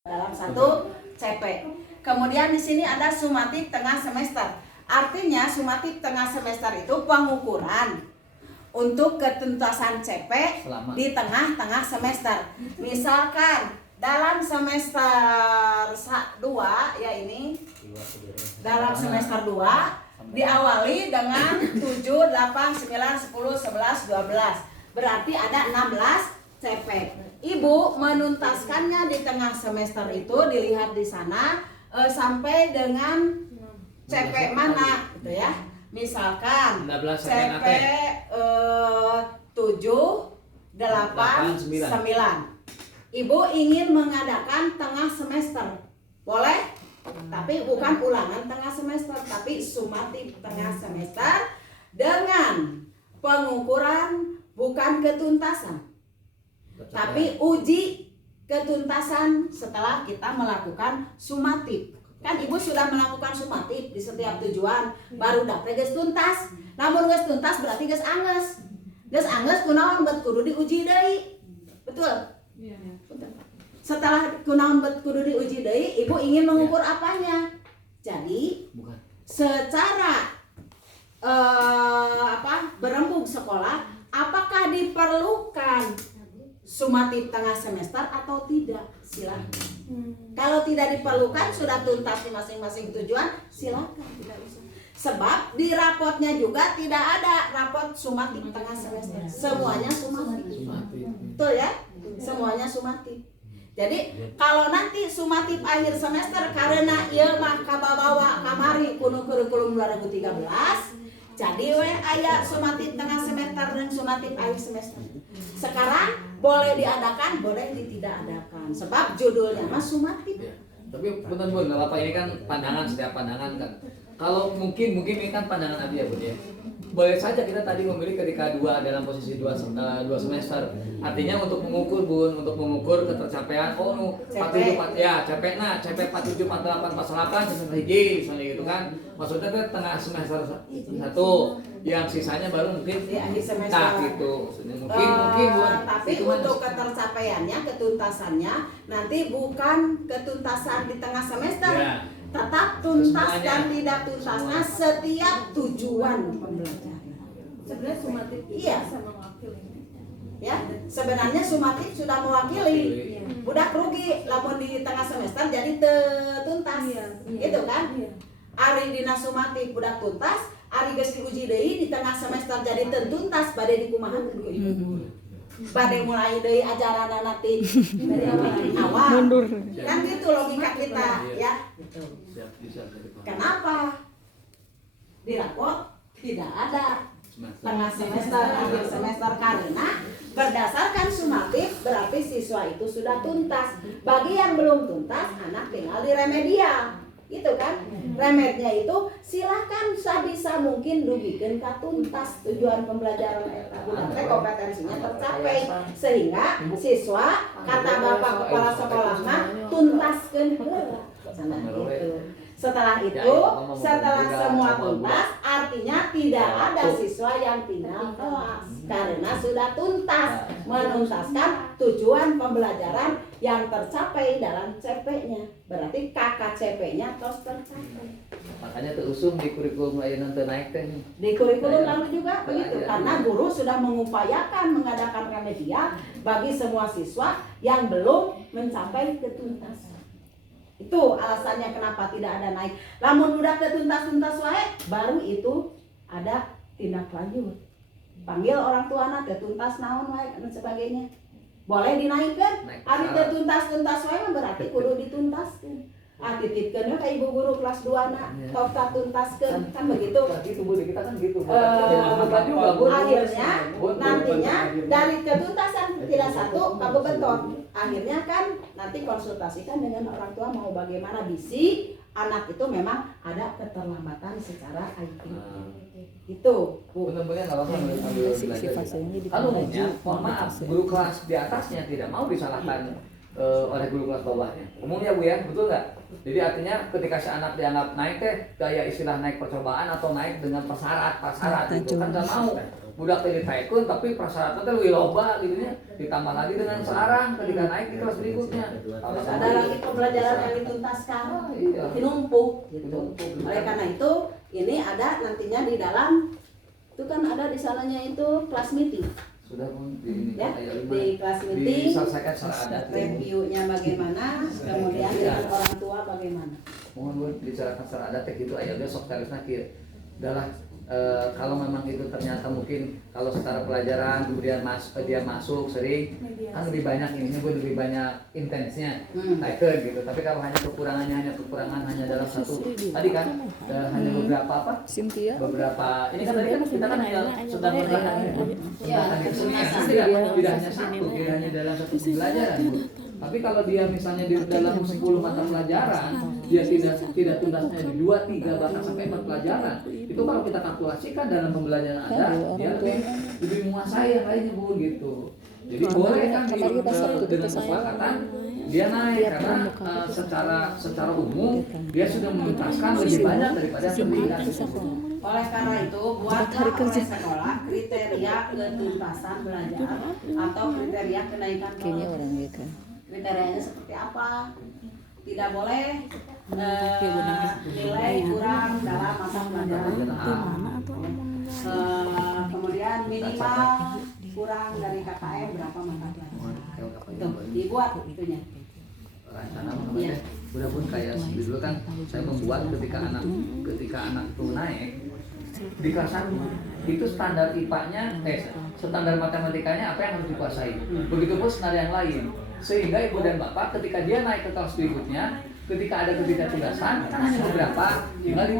dalam satu CP. Kemudian di sini ada sumatif tengah semester. Artinya sumatif tengah semester itu pengukuran untuk ketuntasan CP di tengah-tengah semester. Misalkan dalam semester 2 ya ini dalam semester 2 diawali dengan 7, 8, 9, 10, 11, 12. Berarti ada 16 CP. Ibu menuntaskannya di tengah semester itu dilihat di sana sampai dengan CP mana gitu ya. Misalkan CP 7, 8, 9. Ibu ingin mengadakan tengah semester. Boleh? Tapi bukan ulangan tengah semester, tapi sumatif tengah semester dengan pengukuran bukan ketuntasan. Tapi uji ketuntasan setelah kita melakukan sumatif. Kan ibu sudah melakukan sumatif di setiap tujuan, baru dapet geus tuntas. Namun geus tuntas berarti geus angges. Geus angges kunaon bet kudu diuji deui. Betul? Iya. Setelah kunaon bet kudu diuji deui, ibu ingin mengukur apanya? Jadi secara berembuk sekolah, apakah diperlukan sumatif tengah semester atau tidak? Silakan. Kalau tidak diperlukan, sudah tuntas di masing-masing tujuan, silakan, tidak usah. Sebab di rapotnya juga tidak ada rapot sumatif tengah semester. Semuanya sumatif. Betul ya? Semuanya sumatif. Jadi kalau nanti sumatif akhir semester karena ieu mah kabawa kamari kuno kurikulum 2013, jadi aya sumatif tengah semester dan sumatif akhir semester. Sekarang boleh diadakan, boleh tidak adakan. Sebab judulnya mah sumatif. Ya. Tapi benar-benar nggak apa ini kan pandangan, setiap pandangan kan. Kalau mungkin ini kan pandangan Abi ya Bun ya. Boleh saja kita tadi memilih ketika dalam posisi dua semester. Artinya untuk mengukur Bun, untuk mengukur ketercapaian CP 47, 48, 48 semester hiji misalnya gitu kan. Maksudnya kan tengah semester 1 yang sisanya baru mungkin di akhir semester. Nah gitu. Mungkin Bun. Tapi untuk ketercapaiannya, ketuntasannya nanti bukan ketuntasan di tengah semester. Ya. Tetap tuntas dan tidak tuntasnya setiap tujuan pembelajaran. Sebenarnya sumatif sama mewakili. Ya, sebenarnya sumatif sudah mewakili. Budak rugi lamun di tengah semester jadi tuntas. Gitu kan? Ari dina sumatif budak tuntas, ari geus diuji deui di tengah semester jadi tuntas bade dikumahakeun ku ibu. Bade mulai deui ajaran nanti dari awal. Mundur. Kan gitu logika kita ya. Kenapa di rapot tidak ada tengah semester akhir semester karena berdasarkan sumatif berarti siswa itu sudah tuntas. Bagi yang belum tuntas anak tinggal di remedial gitu kan. Remednya itu silakan sebisa mungkin dugikeun ka tuntas tujuan pembelajaran eta budak teh kompetensinya tercapai sehingga siswa kata bapak kepala sekolah mah tuntaskeun heula. Setelah itu, setelah semua tuntas, artinya tidak ada siswa yang tinggal kelas karena sudah tuntas menuntaskan tujuan pembelajaran yang tercapai dalam CP-nya. Berarti KKCP-nya terus tercapai. Makanya terusung di kurikulum layanan naik teh. Di kurikulum lalu juga begitu karena guru sudah mengupayakan mengadakan remedial bagi semua siswa yang belum mencapai ketuntasan. Itu alasannya kenapa tidak ada naik. Lamun udah ketuntas-tuntas wae, baru itu ada tindak lanjut. Panggil orang tuana ketuntas naon wae dan sebagainya. Boleh dinaikkan. Ari ketuntas-tuntas wae berarti kudu dituntaskeun. Titipkeun ka ibu guru kelas 2 na, tok tuntaskeun kan begitu. Gitu Bu, kita kan gitu. Akhirnya nantinya dari ketuntasan tidak satu kabebeton. Akhirnya kan nanti konsultasikan dengan orang tua mau bagaimana bisi anak itu memang ada keterlambatan secara IT. Itu Bu. Benar-benar enggak apa-apa. Kalau maaf, guru kelas di atasnya tidak mau disalahkan oleh guru kelas bawahnya. Umumnya Bu ya, betul nggak? Jadi artinya ketika si anak dianggap naik teh kayak istilah naik percobaan atau naik dengan persyarat gitu kan nggak mau. budak teh ditaikun tapi prasyaratnya teh leuwih loba gitu nya, ditambah lagi dengan searang ketika naik di kelas berikutnya. Terus ada lagi pembelajaran yang dituntaskan, Iya. dinumpuk gitu. Dinumpuk. Oleh karena itu ini ada nantinya di dalam itu kan ada di sananya itu kelas meeting Sudah pun di ya, ayat 5 di kelas meeting diselesaikan secara adat. reviewnya bagaimana, kemudian dengan orang tua bagaimana. Mohon buat bicarakan secara adat gitu ayatnya sok tarisna kieu. Adalah kalau memang itu ternyata mungkin kalau secara pelajaran kemudian dia masuk sering kan lebih banyak ininya gue lebih banyak intensnya taken gitu, tapi kalau hanya kekurangan hanya dalam satu tadi kan hanya beberapa beberapa ini kan tadi kan kita kan sedang membahas tidak hanya satu, tidak hanya dalam satu pelajaran Bu. Tapi kalau dia misalnya di dalam 10 mata pelajaran dia tidak tuntasnya di 2, 3 bahkan sampai 4 pelajaran, itu kalau kita kalkulasikan dalam pembelajaran ada dia lebih menguasai yang lainnya Bu gitu. Jadi boleh kan dengan kesepakatan dia naik karena secara umum dia sudah menuntaskan lebih banyak daripada yang terlihat. Oleh karena itu buatlah oleh sekolah kriteria ketuntasan belajar atau kriteria kenaikan kelas. Kriterianya seperti apa? Tidak boleh nilai kurang dalam mata pelajaran. Kemudian minimal kurang dari KKM berapa mata pelajaran. Itu dibuat itunya. Rencana ya. Udah pun kayak dulu kan saya membuat ketika anak itu naik di kelas 1 itu standar IPA-nya standar matematikanya apa yang harus dikuasai. Begitupun standar yang lain. Sehingga ibu dan bapak ketika dia naik ke kelas berikutnya, ketika ada ketidaktugasan kan hanya beberapa, tinggal